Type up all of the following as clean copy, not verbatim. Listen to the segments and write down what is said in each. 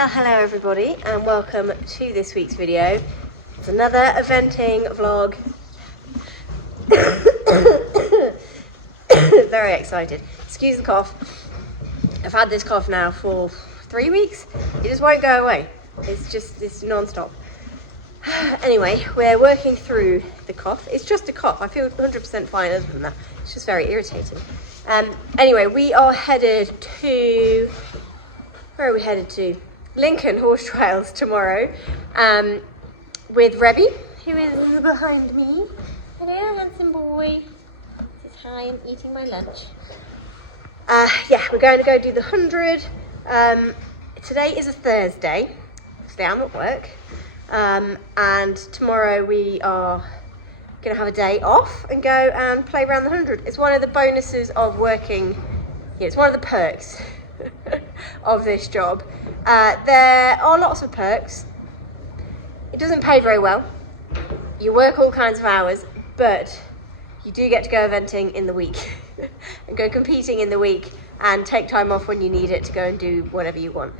Well, hello everybody and welcome to this week's video. It's another eventing vlog. Very excited. Excuse the cough. I've had this cough now for 3 weeks. It just won't go away. It's non-stop. Anyway, we're working through the cough. It's just a cough. I feel 100% fine other than that. It's just very irritating. Anyway, we are headed to... Where are we headed to? Lincoln horse trials tomorrow with Rebby, who is behind me. Hello, handsome boy. Says hi, I'm eating my lunch. Yeah, we're going to go do the 100. Today is a Thursday. Today I'm at work. And tomorrow we are going to have a day off and go and play around the 100. It's one of the bonuses of working. Yeah, it's one of the perks of this job. There are lots of perks. It doesn't pay very well. You work all kinds of hours, but you do get to go eventing in the week and go competing in the week and take time off when you need it to go and do whatever you want.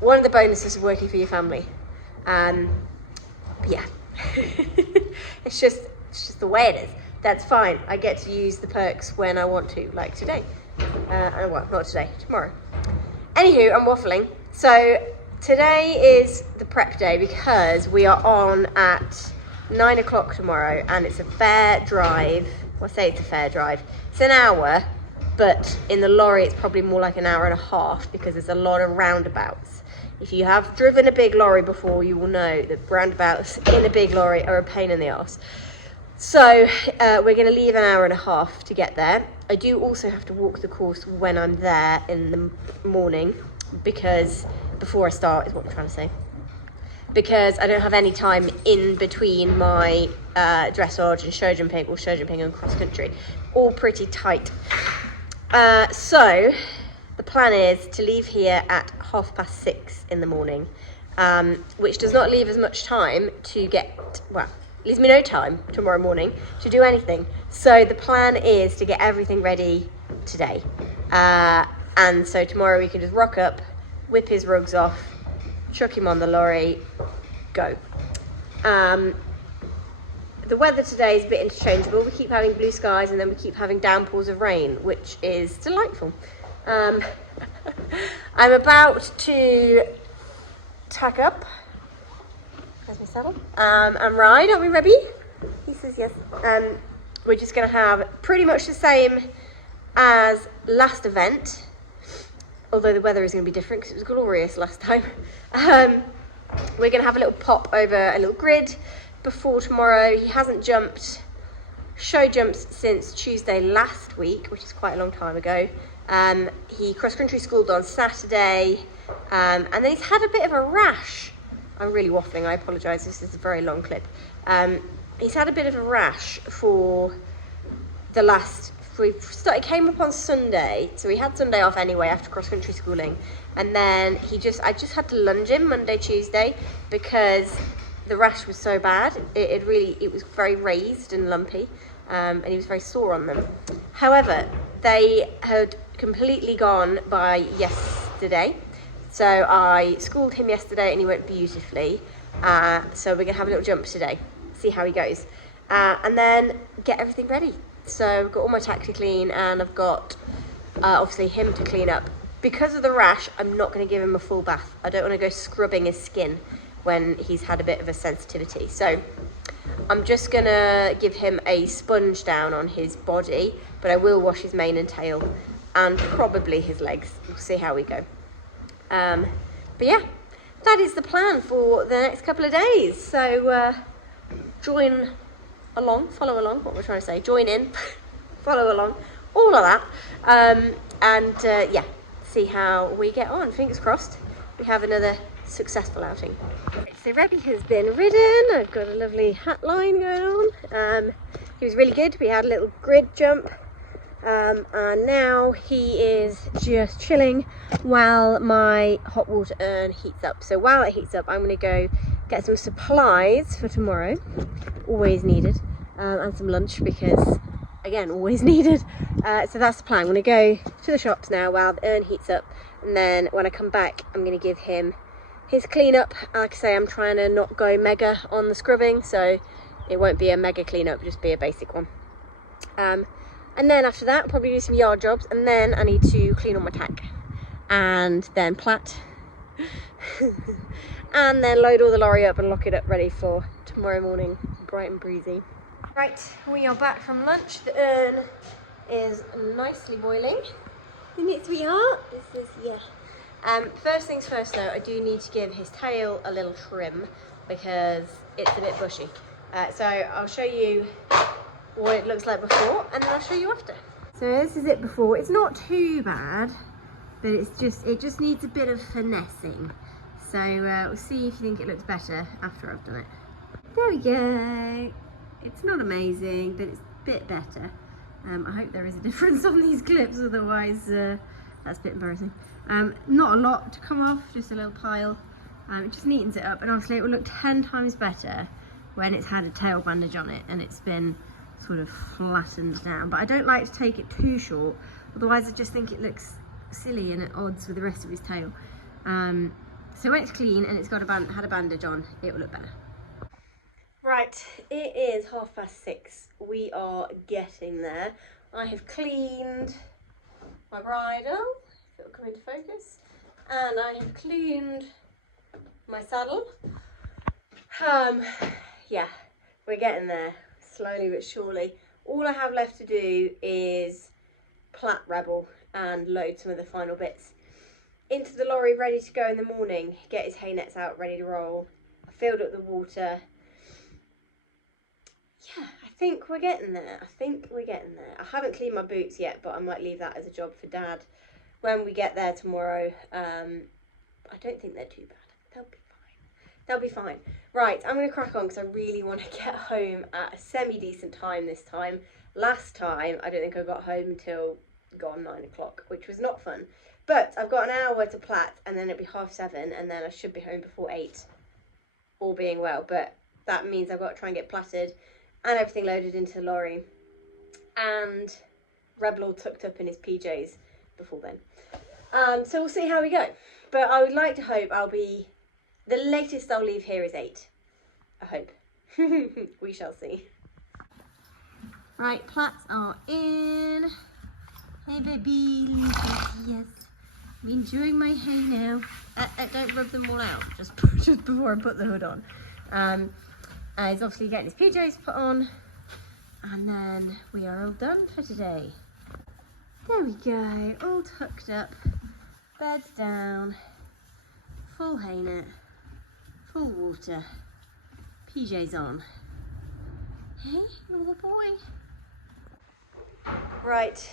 One of the bonuses of working for your family. Yeah, it's just the way it is. That's fine. I get to use the perks when I want to, like today. Well, not today, tomorrow. Anywho, I'm waffling. So today is the prep day because we are on at 9 o'clock tomorrow and it's a fair drive. Well, I say it's a fair drive. It's an hour, but in the lorry it's probably more like an hour and a half because there's a lot of roundabouts. If you have driven a big lorry before, you will know that roundabouts in a big lorry are a pain in the arse. So we're going to leave an hour and a half to get there. I do also have to walk the course when I'm there in the morning because before I start is what I'm trying to say. Because I don't have any time in between my dressage and showjumping or showjumping and cross country. All pretty tight. So the plan is to leave here at 6:30 in the morning, which does not leave as much time to get, well, leaves me no time tomorrow morning to do anything. So the plan is to get everything ready today. And so tomorrow we can just rock up, whip his rugs off, chuck him on the lorry, go. The weather today is a bit interchangeable. We keep having blue skies and then we keep having downpours of rain, which is delightful. I'm about to tack up. There's my saddle. And ride, aren't we, Rebby? He says yes. We're just going to have pretty much the same as last event, although the weather is going to be different because it was glorious last time. We're going to have a little pop over a little grid before tomorrow. He hasn't jumped show jumps since Tuesday last week, which is quite a long time ago. He cross-country schooled on Saturday, and then he's had a bit of a rash. I'm really waffling, I apologise, this is a very long clip. He's had a bit of a rash for the last... It came up on Sunday, so we had Sunday off anyway after cross-country schooling. And then I just had to lunge him Monday, Tuesday, because the rash was so bad. It was very raised and lumpy, and he was very sore on them. However, they had completely gone by yesterday. So I schooled him yesterday and he went beautifully. So we're going to have a little jump today, see how he goes. And then get everything ready. So I've got all my tack to clean and I've got obviously him to clean up. Because of the rash, I'm not going to give him a full bath. I don't want to go scrubbing his skin when he's had a bit of a sensitivity. So I'm just going to give him a sponge down on his body, but I will wash his mane and tail and probably his legs. We'll see how we go. But yeah, that is the plan for the next couple of days. So join along, follow along, what we're trying to say, join in, follow along, all of that. Yeah, see how we get on. Fingers crossed we have another successful outing. So Rebby has been ridden. I've got a lovely hat line going on. He was really good. We had a little grid jump. And now he is just chilling while my hot water urn heats up. So while it heats up, I'm going to go get some supplies for tomorrow, always needed, and some lunch because, again, always needed. So that's the plan. I'm going to go to the shops now while the urn heats up, and then when I come back, I'm going to give him his cleanup. Like I say, I'm trying to not go mega on the scrubbing, so it won't be a mega cleanup, it'll just be a basic one. And then after that, I'll probably do some yard jobs, and then I need to clean all my tank, and then plat, and then load all the lorry up and lock it up ready for tomorrow morning, bright and breezy. Right, we are back from lunch. The urn is nicely boiling. Isn't it, sweetheart? This is, yeah. First things first though, I do need to give his tail a little trim because it's a bit bushy. So I'll show you what it looks like before, and then I'll show you after. So this is it before. It's not too bad, but it just needs a bit of finessing. So we'll see if you think it looks better after I've done it. There we go. It's not amazing, but it's a bit better. I hope there is a difference on these clips, otherwise that's a bit embarrassing. Not a lot to come off, just a little pile. It just neatens it up, and honestly it will look 10 times better when it's had a tail bandage on it and it's been sort of flattened down. But I don't like to take it too short, otherwise I just think it looks silly and at odds with the rest of his tail. So when it's clean and it's got had a bandage on, it will look better. Right, it is 6:30. We are getting there. I have cleaned my bridle, if it'll come into focus, and I have cleaned my saddle. Yeah, we're getting there, slowly but surely. All I have left to do is plat Rebel and load some of the final bits into the lorry, ready to go in the morning, get his hay nets out, ready to roll. I filled up the water. Yeah, I think we're getting there. I haven't cleaned my boots yet, but I might leave that as a job for Dad when we get there tomorrow. I don't think they're too bad. They'll be fine. Right, I'm going to crack on because I really want to get home at a semi-decent time this time. Last time, I don't think I got home until gone 9 o'clock, which was not fun. But I've got an hour to plat, and then it'll be 7:30, and then I should be home before 8, all being well. But that means I've got to try and get platted and everything loaded into the lorry, and Rebel all tucked up in his PJs before then. So we'll see how we go. But I would like to hope the latest I'll leave here is 8. I hope. We shall see. Right, plats are in. Hey baby, yes. I'm enjoying my hay now. Don't rub them all out, just before I put the hood on. He's obviously getting his PJs put on, and then we are all done for today. There we go, all tucked up, beds down, full hay net, full water, PJs on. Hey, little boy. Right,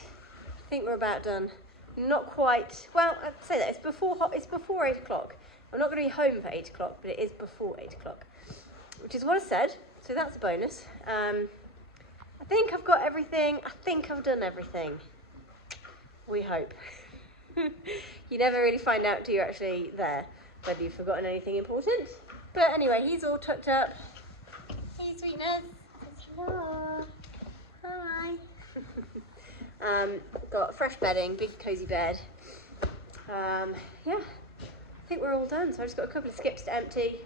I think we're about done. Not quite, well, I'd say that it's before 8 o'clock. I'm not going to be home for 8 o'clock, but it is before 8 o'clock. Which is what I said, so that's a bonus. I think I've got everything. I think I've done everything. We hope. You never really find out till you're actually there whether you've forgotten anything important. But anyway, he's all tucked up. Hey, sweetness. Hello. Hi. Got fresh bedding, big cosy bed. Yeah, I think we're all done. So I've just got a couple of skips to empty.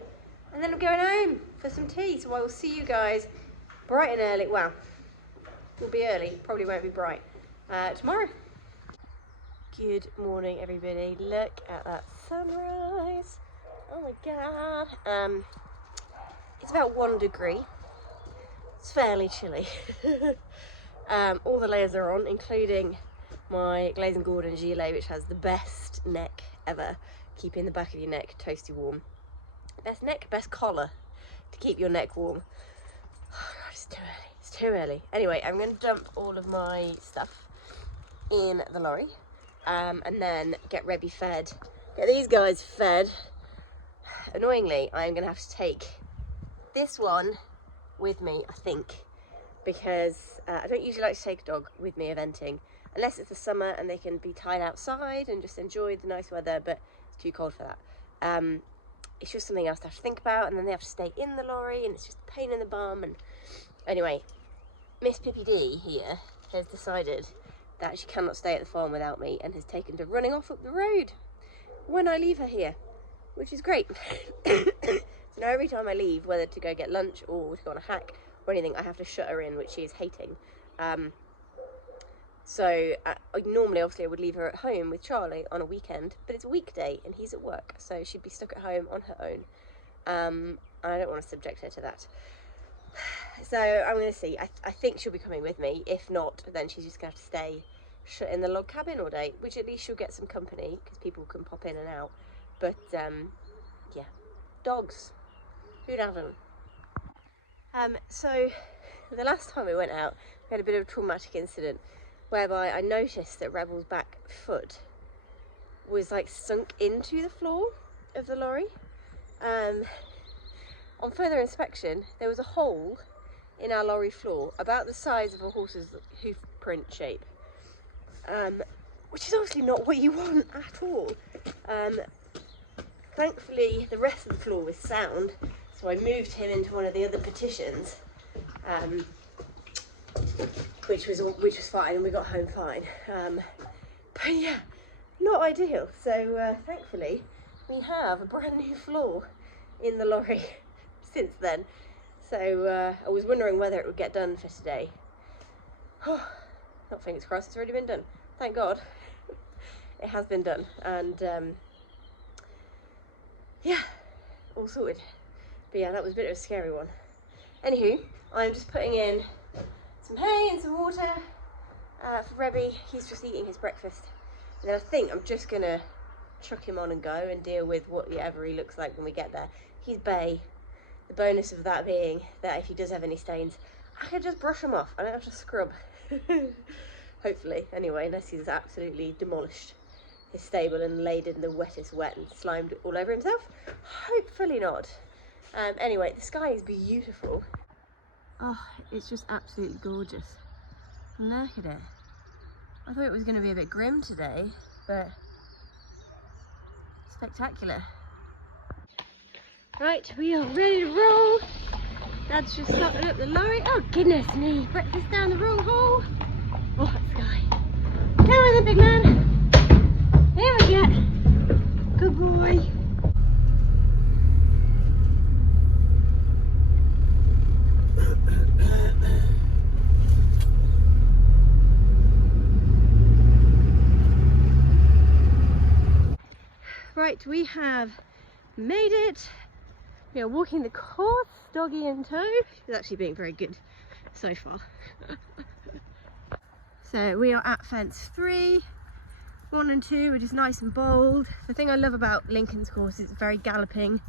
And then I'm going home for some tea, so I will see you guys bright and early. Well, we'll be early, probably won't be bright, tomorrow. Good morning, everybody. Look at that sunrise. Oh my God. It's about 1 degree. It's fairly chilly. All the layers are on, including my Glaze & Gordon gilet, which has the best neck ever, keeping the back of your neck toasty warm. Best neck, best collar to keep your neck warm. Oh God, it's too early. It's too early. Anyway, I'm going to dump all of my stuff in the lorry, and then get Rebby fed. Get these guys fed. Annoyingly, I'm going to have to take this one with me, I think, because I don't usually like to take a dog with me eventing, unless it's the summer and they can be tied outside and just enjoy the nice weather, but it's too cold for that. It's just something else to have to think about, and then they have to stay in the lorry, and it's just a pain in the bum. And anyway, Miss Pippi D here has decided that she cannot stay at the farm without me, and has taken to running off up the road when I leave her here. which is great. So now every time I leave, whether to go get lunch or to go on a hack or anything, I have to shut her in, which she is hating. Normally, obviously, I would leave her at home with Charlie on a weekend, but it's a weekday and he's at work, so she'd be stuck at home on her own. And I don't want to subject her to that. So I'm going to see. I think she'll be coming with me. If not, then she's just going to have to stay shut in the log cabin all day, which at least she'll get some company because people can pop in and out. But yeah, dogs. Who'd have them? So the last time we went out, we had a bit of a traumatic incident whereby I noticed that Rebel's back foot was like sunk into the floor of the lorry. On further inspection, there was a hole in our lorry floor about the size of a horse's hoof print shape, which is obviously not what you want at all. Thankfully, the rest of the floor was sound, so I moved him into one of the other partitions, which was fine, and we got home fine. But yeah, not ideal. So thankfully, we have a brand new floor in the lorry since then. So I was wondering whether it would get done for today. Oh, not fingers crossed, it's already been done. Thank God. It has been done, and yeah, all sorted. But yeah, that was a bit of a scary one. Anywho, I'm just putting in some hay and some water for Rebby. He's just eating his breakfast. And then I think I'm just gonna chuck him on and go and deal with whatever he looks like when we get there. He's bay. The bonus of that being that if he does have any stains, I can just brush them off. I don't have to scrub. Hopefully, anyway, unless he's absolutely demolished his stable and laid in the wettest wet and slimed all over himself. Hopefully not. Anyway, the sky is beautiful. Oh, it's just absolutely gorgeous. Look at it. I thought it was going to be a bit grim today, but spectacular. Right, we are ready to roll. Dad's just starting up the lorry. Oh goodness me, breakfast down the wrong hole. Oh, that sky. Come on then, big man. Here we go. Good boy. Right, we have made it. We are walking the course, doggy in tow. She's actually being very good so far. So we are at fence 3, 1 and 2, which is nice and bold. The thing I love about Lincoln's course is it's very galloping,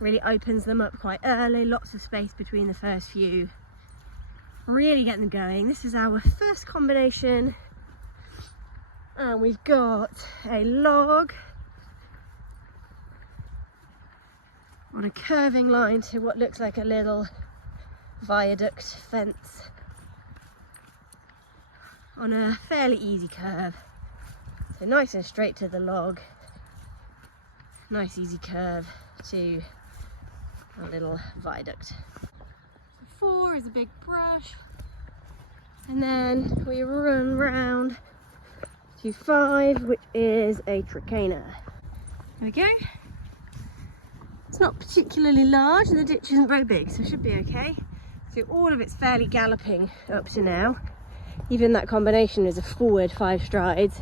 really opens them up quite early, lots of space between the first few. Really getting them going. This is our first combination, and we've got a log on a curving line to what looks like a little viaduct fence on a fairly easy curve. So nice and straight to the log, nice easy curve to a little viaduct. 4 is a big brush, and then we run round to 5, which is a tricana. There we go. It's not particularly large and the ditch isn't very big, so it should be okay. So all of it's fairly galloping up to now. Even that combination is a forward 5 strides.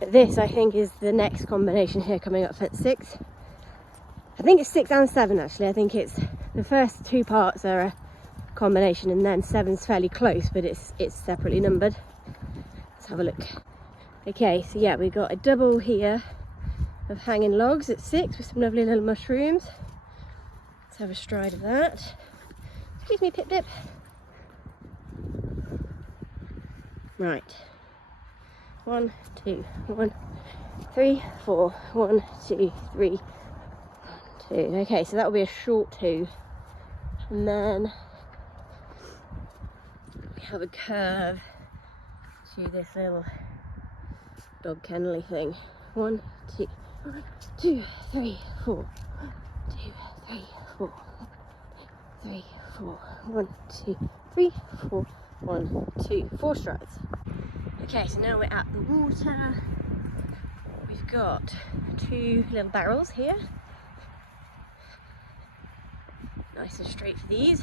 But this, I think, is the next combination here coming up at 6. I think it's 6 and 7 actually. I think it's the first 2 parts are a combination and then 7's fairly close, but it's separately numbered. Let's have a look. Okay, so yeah, we've got a double here of hanging logs at 6 with some lovely little mushrooms. Let's have a stride of that. Excuse me, Pip Dip. Right. 1, 2, 1, 3, 4. 1, 2, 3, 1, 2. Okay, so that will be a short 2. And then we have a curve to this little dog kennelly thing. 1, 2. 1, 2, 3, 4. 1, 2, 3, 4. 3, 4. 1, 2, 3, 4. 1, 2, 4 strides. Okay, so now we're at the water. We've got 2 little barrels here. Nice and straight for these.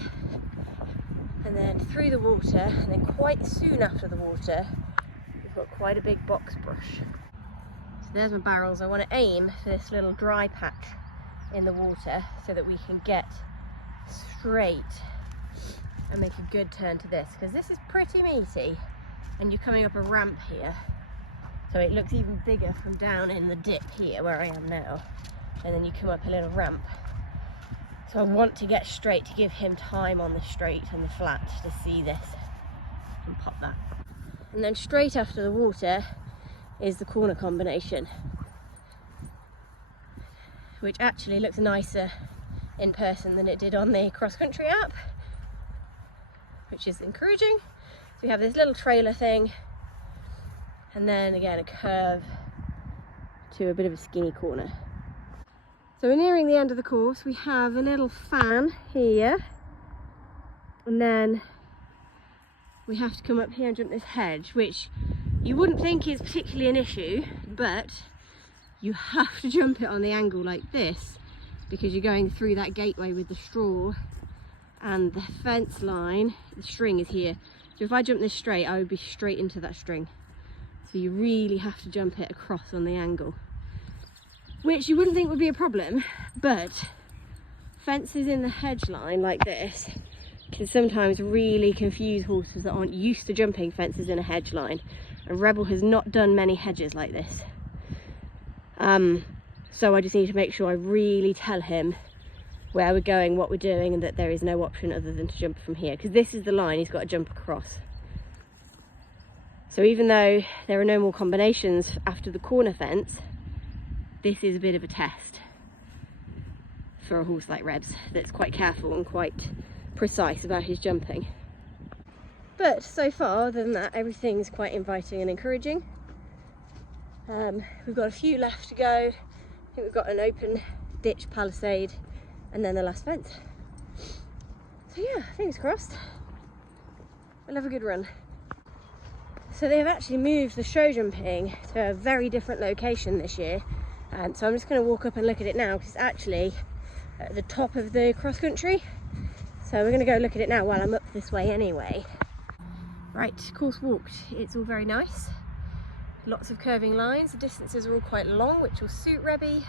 And then through the water, and then quite soon after the water, we've got quite a big box brush. So there's my barrels. I want to aim for this little dry patch in the water so that we can get straight and make a good turn to this, because this is pretty meaty and you're coming up a ramp here, so it looks even bigger from down in the dip here where I am now, and then you come up a little ramp. So I want to get straight to give him time on the straight and the flat to see this and pop that. And then straight after the water is the corner combination, which actually looks nicer in person than it did on the cross-country app, which is encouraging. So we have this little trailer thing, and then again a curve to a bit of a skinny corner. So we're nearing the end of the course. We have a little fan here, and then we have to come up here and jump this hedge, which you wouldn't think is particularly an issue, but you have to jump it on the angle like this because you're going through that gateway with the straw, and the fence line, the string is here. So if I jump this straight, I would be straight into that string. So you really have to jump it across on the angle, which you wouldn't think would be a problem, but fences in the hedge line like this can sometimes really confuse horses that aren't used to jumping fences in a hedge line, and Rebel has not done many hedges like this. So I just need to make sure I really tell him where we're going, what we're doing, and that there is no option other than to jump from here, because this is the line he's got to jump across. So even though there are no more combinations after the corner fence, this is a bit of a test for a horse like Rebs that's quite careful and quite precise about his jumping. But so far, other than that, everything's quite inviting and encouraging. We've got a few left to go. I think we've got an open ditch palisade and then the last fence. So yeah, fingers crossed. We'll have a good run. So they've actually moved the show jumping to a very different location this year. So I'm just going to walk up and look at it now, because it's actually at the top of the cross country. So we're going to go look at it now while I'm up this way anyway. Right, course walked. It's all very nice. Lots of curving lines. The distances are all quite long, which will suit Rebby.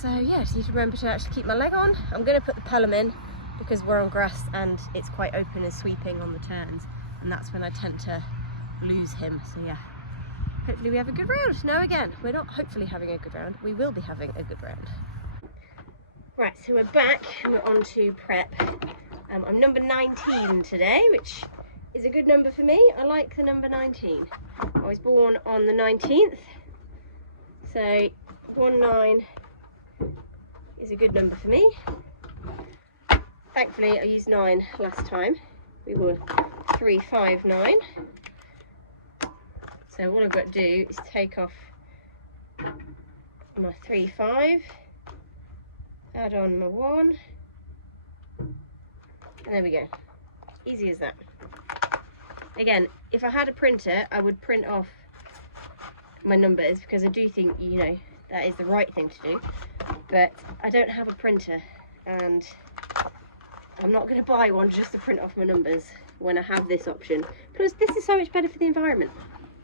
So yeah, just need to remember to actually keep my leg on. I'm going to put the pelham in because we're on grass and it's quite open and sweeping on the turns, and that's when I tend to lose him. So yeah, hopefully we have a good round. No, again, we're not hopefully having a good round. We will be having a good round. Right, so we're back and we're on to prep. I'm number 19 today, which is a good number for me. I like the number 19. I was born on the 19th, so 19 is a good number for me. Thankfully I used 9 last time. We were 359. So all I've got to do is take off my 35, add on my 1, and there we go. Easy as that. Again, if I had a printer, I would print off my numbers, because I do think, you know, that is the right thing to do. But I don't have a printer, and I'm not going to buy one just to print off my numbers when I have this option. Plus, this is so much better for the environment.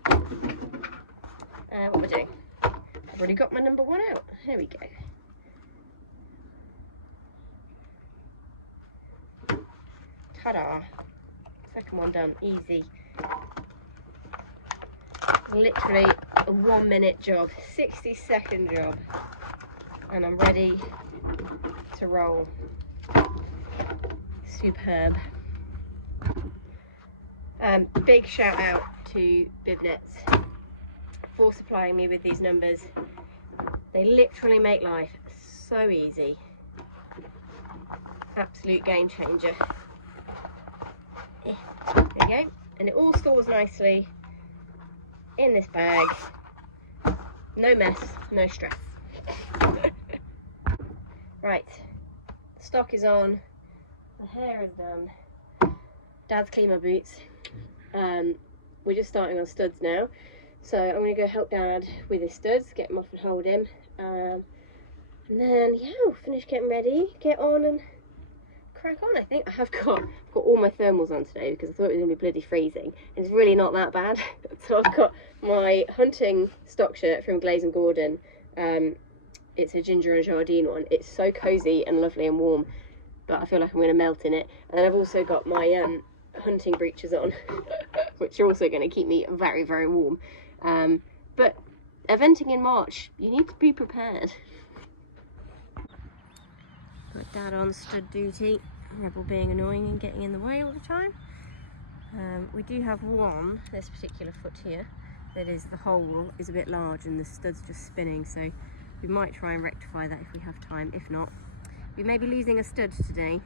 What am I doing? I've already got my number 1 out. Here we go. Ta-da! Second one done, easy. Literally a 1 minute job, 60-second job, and I'm ready to roll. Superb. Big shout out to Bibnets for supplying me with these numbers. They literally make life so easy. Absolute game changer. There you go, and it all stores nicely in this bag. No mess, no stress. Right, the stock is on, the hair is done. Dad's cleaned my boots. We're just starting on studs now, so I'm going to go help Dad with his studs, get him off and hold him, and then yeah, we'll finish getting ready, get on and crack on. I think I've got all my thermals on today because I thought it was going to be bloody freezing, and it's really not that bad. So I've got my hunting stock shirt from Glaze and Gordon. It's a ginger and jardine one. It's so cosy and lovely and warm, but I feel like I'm going to melt in it. And then I've also got my hunting breeches on, which are also going to keep me very, very warm. But eventing in March, you need to be prepared. Got Dad on stud duty, Rebel being annoying and getting in the way all the time. We do have this particular foot here, that is, the hole is a bit large and the stud's just spinning, so we might try and rectify that if we have time. If not, we may be losing a stud today,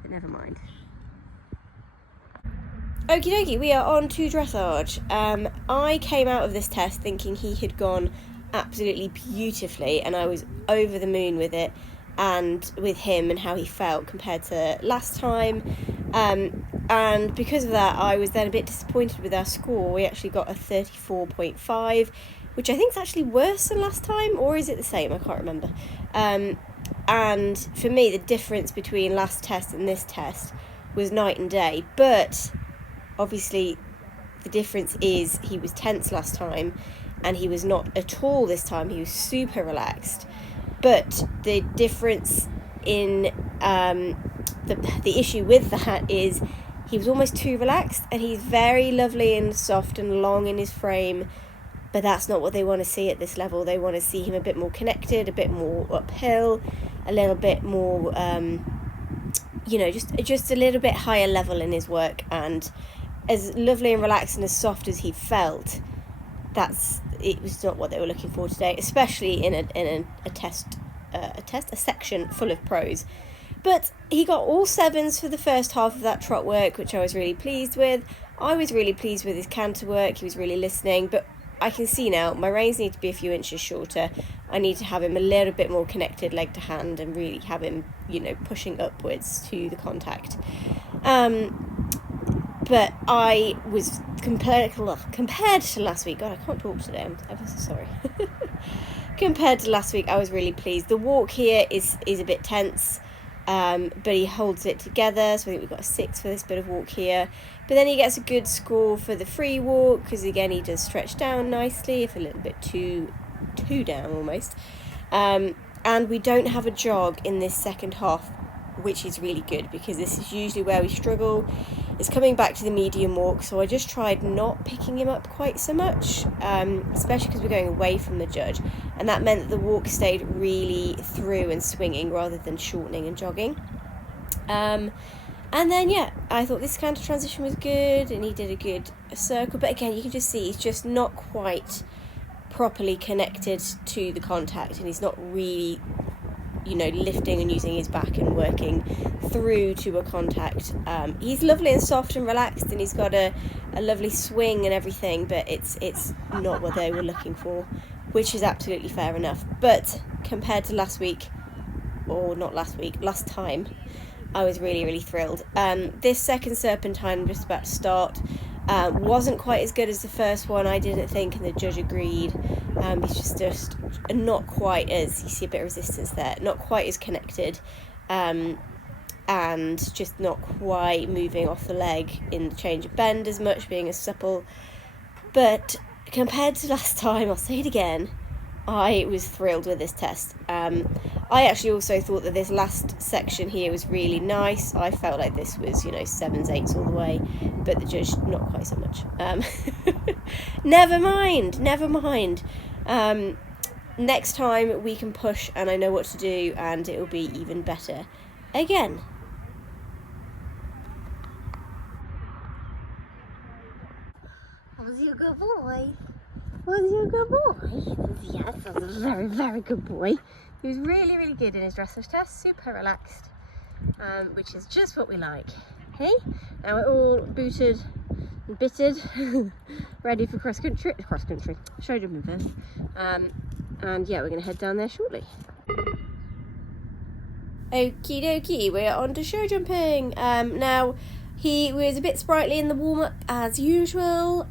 but never mind. Okie dokie, we are on to dressage. I came out of this test thinking he had gone absolutely beautifully, and I was over the moon with it and with him and how he felt compared to last time. And because of that, I was then a bit disappointed with our score. We actually got a 34.5, which I think is actually worse than last time, or is it the same? I can't remember. And for me, the difference between last test and this test was night and day. But obviously, the difference is he was tense last time, and he was not at all this time. He was super relaxed. But the difference in the issue with that is he was almost too relaxed, and he's very lovely and soft and long in his frame, but that's not what they want to see at this level. They want to see him a bit more connected, a bit more uphill, a little bit more, just a little bit higher level in his work. And as lovely and relaxed and as soft as he felt, it was not what they were looking for today, especially in a section full of pros. But he got all 7s for the first half of that trot work, which I was really pleased with. I was really pleased with his canter work. He was really listening, but I can see now my reins need to be a few inches shorter. I need to have him a little bit more connected leg to hand and really have him, pushing upwards to the contact. But I was compared to last week. God, I can't talk today. I'm ever so sorry. Compared to last week, I was really pleased. The walk here is a bit tense, but he holds it together. So I think we've got a 6 for this bit of walk here. But then he gets a good score for the free walk, because again he does stretch down nicely, if a little bit too down almost. And we don't have a jog in this second half, which is really good, because this is usually where we struggle. It's coming back to the medium walk, so I just tried not picking him up quite so much, especially because we're going away from the judge, and that meant that the walk stayed really through and swinging rather than shortening and jogging. And then I thought this kind of transition was good, and he did a good circle, but again you can just see he's just not quite properly connected to the contact, and he's not really lifting and using his back and working through to a contact. He's lovely and soft and relaxed, and he's got a lovely swing and everything, but it's not what they were looking for, which is absolutely fair enough. But compared to last time, I was really, really thrilled. This second serpentine I'm just about to start wasn't quite as good as the first one, I didn't think, and the judge agreed. He's just not quite as, you see a bit of resistance there, not quite as connected, and just not quite moving off the leg in the change of bend as much, being as supple. But compared to last time, I'll say it again, I was thrilled with this test. I actually also thought that this last section here was really nice. I felt like this was, 7s, 8s all the way, but the judge not quite so much. Never mind. Next time we can push, and I know what to do, and it will be even better again. Was he a good boy? Yes, that was a very, very good boy. He was really, really good in his dressage test, super relaxed, which is just what we like. Hey, now we're all booted and bitted, ready for cross country, show jumping first. And we're going to head down there shortly. Okie dokie, we're on to show jumping. Now, he was a bit sprightly in the warm-up as usual,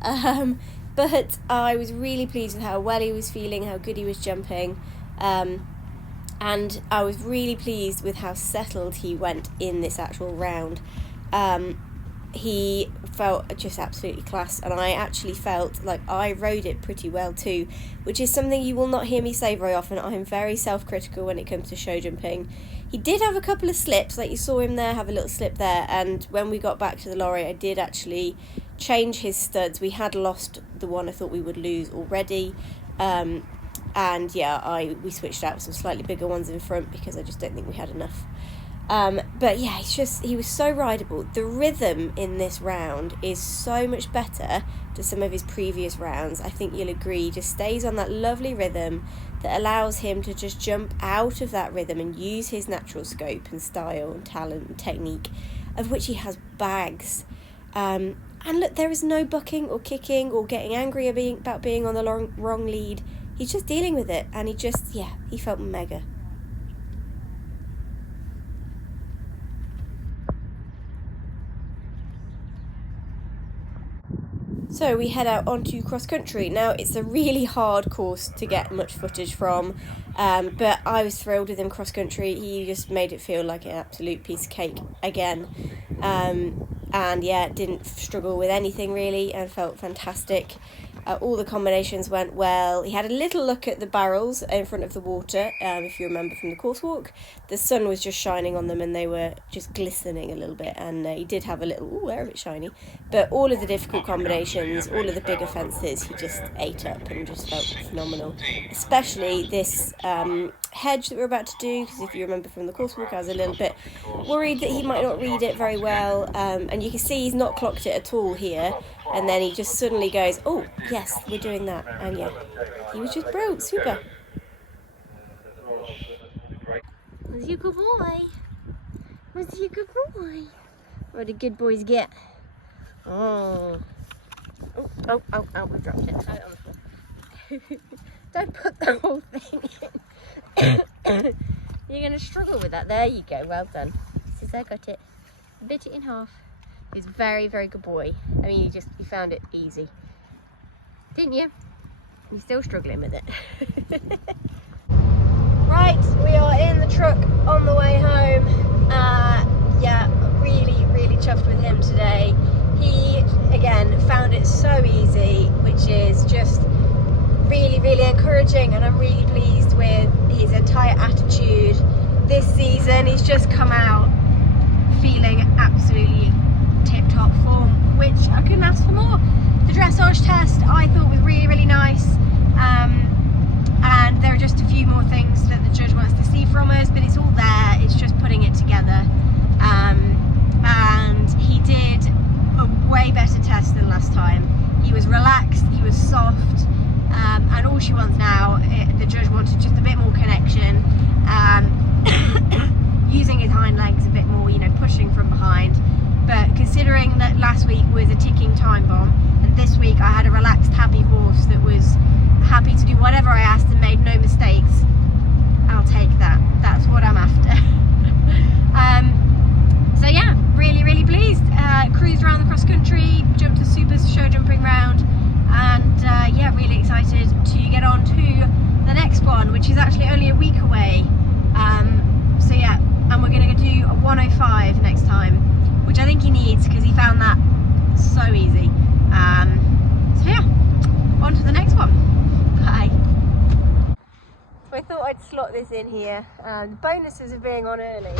but I was really pleased with how well he was feeling, how good he was jumping. and I was really pleased with how settled he went in this actual round. He felt just absolutely class, and I actually felt like I rode it pretty well too, which is something you will not hear me say very often. I'm very self-critical when it comes to show jumping. He did have a couple of slips, like you saw him there have a little slip there, and when we got back to the lorry I did actually change his studs. We had lost the one I thought we would lose already, and yeah, we switched out some slightly bigger ones in front because I just don't think we had enough. But yeah, he was so rideable. The rhythm in this round is so much better to some of his previous rounds. I think you'll agree. He just stays on that lovely rhythm that allows him to just jump out of that rhythm and use his natural scope and style and talent and technique, of which he has bags. And look, there is no bucking or kicking or getting angry about being on the wrong lead. He's just dealing with it, and he felt mega. So we head out onto cross country. Now it's a really hard course to get much footage from, but I was thrilled with him cross country. He just made it feel like an absolute piece of cake again, and yeah, didn't struggle with anything really and felt fantastic. All the combinations went well. He had a little look at the barrels in front of the water, if you remember from the course walk. The sun was just shining on them and they were just glistening a little bit, and he did have a little, they're a bit shiny. But all of the difficult combinations, all of the bigger fences, he just ate up and just felt phenomenal. Especially this hedge that we're about to do, because if you remember from the course walk I was a little bit worried that he might not read it very well, and you can see he's not clocked it at all here, and then he just suddenly goes, oh yes, we're doing that, and yeah, he was just brilliant, super. Was you a good boy? Was you a good boy? What do good boys get? Oh, we dropped it. Don't put the whole thing in. You're going to struggle with that. There you go, well done. Since I got it, bit it in half. He's a very, very good boy. I mean, you found it easy, didn't you? You're still struggling with it. Right, we are in the truck on the way home. Yeah, really, really chuffed with him today. He, again, found it so easy, which is just really, really encouraging, and I'm really pleased with his entire attitude this season. He's just come out feeling absolutely tip-top form, which I couldn't ask for more. The dressage test I thought was really, really nice, and there are just a few more things that the judge wants to see from us, but it's all there, it's just putting it together. And he did a way better test than last time. He was relaxed, he was soft, and all she wants now, the judge wanted just a bit more connection, using his hind legs a bit more, pushing from behind. But considering that last week was a ticking time bomb, and this week I had a relaxed, happy horse that was happy to do whatever I asked and made no mistakes, I'll take that. That's what I'm after. So yeah, really, really pleased. Cruised around the cross country, jumped a super show jumping round, and yeah, really excited to get on to the next one, which is actually only a week away. So yeah, and we're going to do a 105 next time, which I think he needs because he found that so easy. So yeah, on to the next one. Bye. So I thought I'd slot this in here. The bonuses of being on early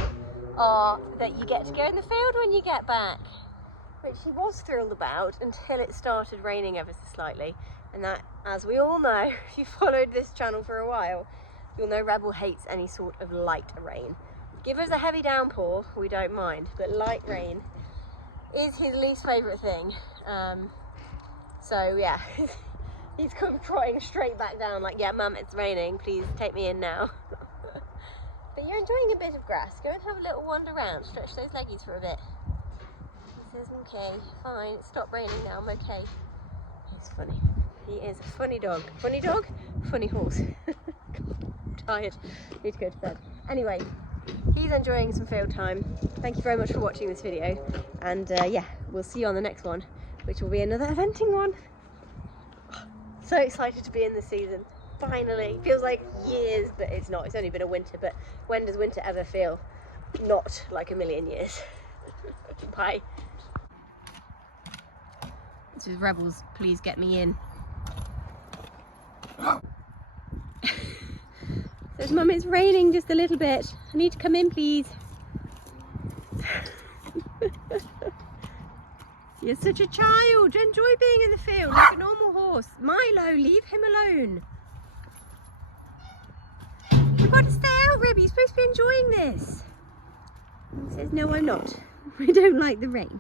are that you get to go in the field when you get back, which he was thrilled about until it started raining ever so slightly. And that, as we all know, if you followed this channel for a while, you'll know Rebel hates any sort of light rain. Give us a heavy downpour, we don't mind, but light rain is his least favourite thing. So yeah, he's come trotting straight back down like, yeah mum, it's raining, please take me in now. But you're enjoying a bit of grass. Go and have a little wander around, stretch those leggies for a bit. He says, okay, fine, it's stopped raining now, I'm okay. He's funny. He is a funny dog. Funny dog, funny horse. I'm tired, need to go to bed. Anyway, he's enjoying some field time. Thank you very much for watching this video, and yeah, we'll see you on the next one, which will be another eventing one. So excited to be in this season. finally. Feels like years, but it's not. It's only been a winter, but when does winter ever feel not like a million years? Bye. This is Rebels, please get me in. Says, Mum, it's raining just a little bit. I need to come in, please. You're such a child. Enjoy being in the field like a normal horse. Milo, leave him alone. You've got to stay out, Ribby. You're supposed to be enjoying this. He says, no, I'm not. I don't like the rain.